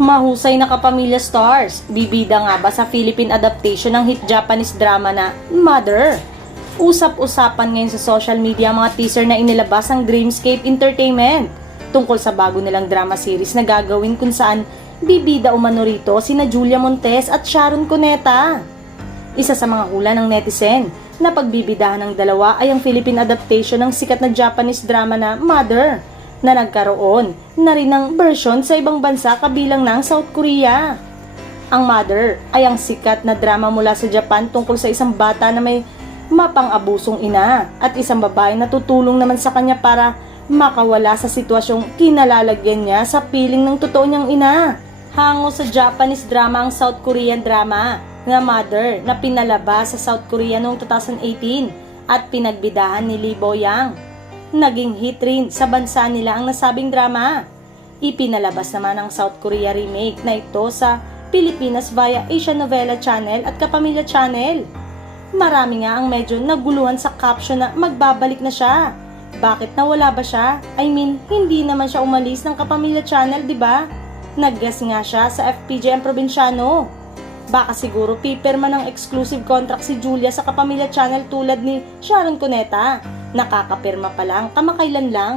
Mahusay na kapamilya stars, bibida nga ba sa Philippine adaptation ng hit Japanese drama na Mother? Usap-usapan ngayon sa social media ang mga teaser na inilabas ng Dreamscape Entertainment tungkol sa bago nilang drama series na gagawin kung saan bibida umano rito sina Julia Montes at Sharon Cuneta. Isa sa mga hula ng netizen na pagbibidahan ng dalawa ay ang Philippine adaptation ng sikat na Japanese drama na Mother, na nagkaroon na rin ng version sa ibang bansa kabilang ng South Korea. Ang Mother ay ang sikat na drama mula sa Japan tungkol sa isang bata na may mapang-abusong ina at isang babae na tutulong naman sa kanya para makawala sa sitwasyong kinalalagyan niya sa piling ng totoo niyang ina. Hango sa Japanese drama ang South Korean drama na Mother na pinalabas sa South Korea noong 2018 at pinagbidahan ni Lee Bo-young. Naging hit rin sa bansa nila ang nasabing drama. Ipinalabas naman ang South Korea remake na ito sa Pilipinas via Asia Novela Channel at Kapamilya Channel. Marami nga ang medyo naguluhan sa caption na magbabalik na siya. Bakit nawala ba siya? I mean, hindi naman siya umalis ng Kapamilya Channel, di ba? Nag-guest nga siya sa FPJM Provinciano. Baka siguro pipirma ng exclusive contract si Julia sa Kapamilya Channel tulad ni Sharon Cuneta. Nakakapirma pa lang, kamakailan lang.